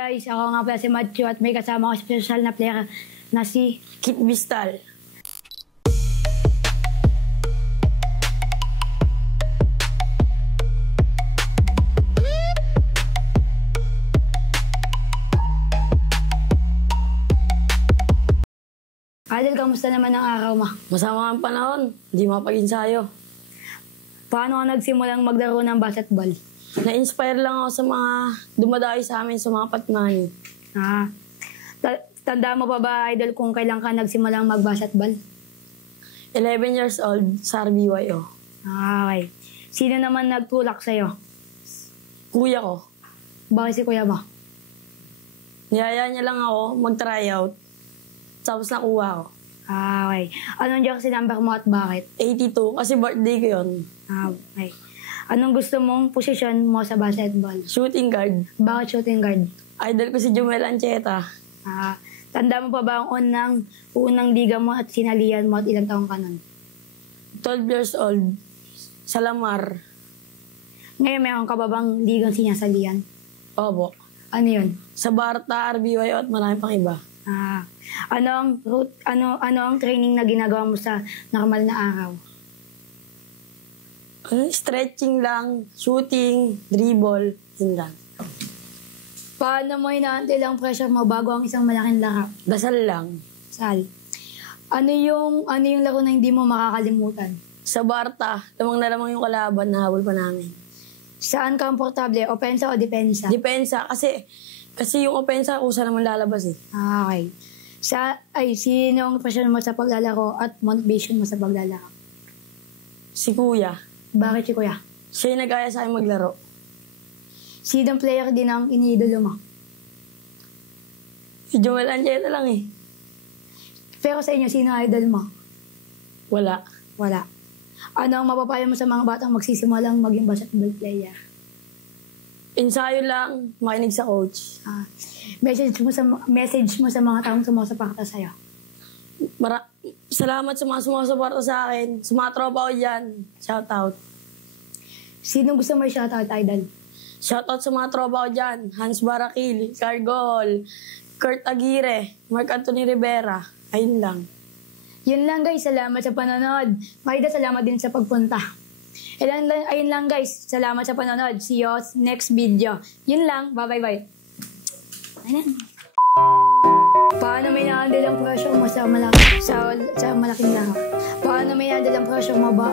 guys, ako nga pala si Matthew at may kasama ko special na player na si Kit Bistal. Idol, kamusta naman ang araw mo? Masama ang panahon, hindi mapag-insayo. Paano ka nagsimulang maglaro ng basketball? Na-inspire lang ako sa mga dumadayo sa amin sa mga patmani. Tanda mo pa ba, Idol, kung kailan ka nagsimulang mag-basketball? 11 years old sa RBYO. Okay. Sino naman nagtulak sa'yo? Kuya ko. Bakit si kuya mo? Niyaya niya lang ako mag-tryout. Tapos nakuha ko. Okay. Anong jersey number mo at bakit? 82 kasi birthday ko yun. Okay. Anong gusto mong posisyon mo sa basketball? Shooting guard. Bakit shooting guard? Idol ko si Jumel Ancheta. Tanda mo pa ba ang unang liga mo at sinalihan mo at ilang taong ka nun? 12 years old. Sa Lamar. Ngayon meron ka ba bang ligang sinasalihan? Opo. Ano yun? Sa Barta, RBYO at marami pang iba. Ano ang training na ginagawa mo sa normal na araw? Stretching lang, shooting, dribble, yun lang. Paano mo inaantay ang pressure mo bago ang isang malaking laro? Dasal lang. Sal. Ano yung laro na hindi mo makakalimutan? Sa Barta, lamang na lamang yung kalaban na habol pa namin. Saan komportable? Opensa o depensa? Depensa, kasi yung opensa, kusa naman lalabas eh. Okay. Sino ang pressure mo sa paglalaro at motivation mo sa paglalaro? Si Kuya. Bakit si kuya? Siya yung nag-aya sa akin maglaro. Sinong player din ang iniidolo mo? Si Joel Ancheta lang eh. Pero sa inyo, sino ang idol mo? Wala. Wala. Ano ang mapapayo mo sa mga batang magsisimulang maging basketball player? Ensayo lang, makinig sa coach. Message mo sa mga taong sumusuporta sa'yo. Salamat sa mga sumusuporta sa akin. Sa mga tropa ko dyan. Shoutout. Sino gusto mo i-shoutout, Idol? Shoutout sa mga tropa ko dyan. Hans Barakil, Cargol, Kurt Aguirre, Mark Anthony Rivera. Ayun lang. Yun lang guys, salamat sa panonood. Maida, salamat din sa pagpunta. Ayun lang guys, salamat sa panonood. See you next video. Yun lang, bye-bye. Ayun. Paano may na-handle ang pressure mo sa malaking laro? Paano may na-handle ang pressure mo ba?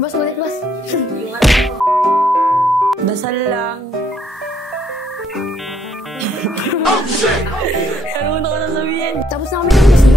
Ulit. Dasal lang. Oh shit! Ano ko na sabihin? Tapos na kami.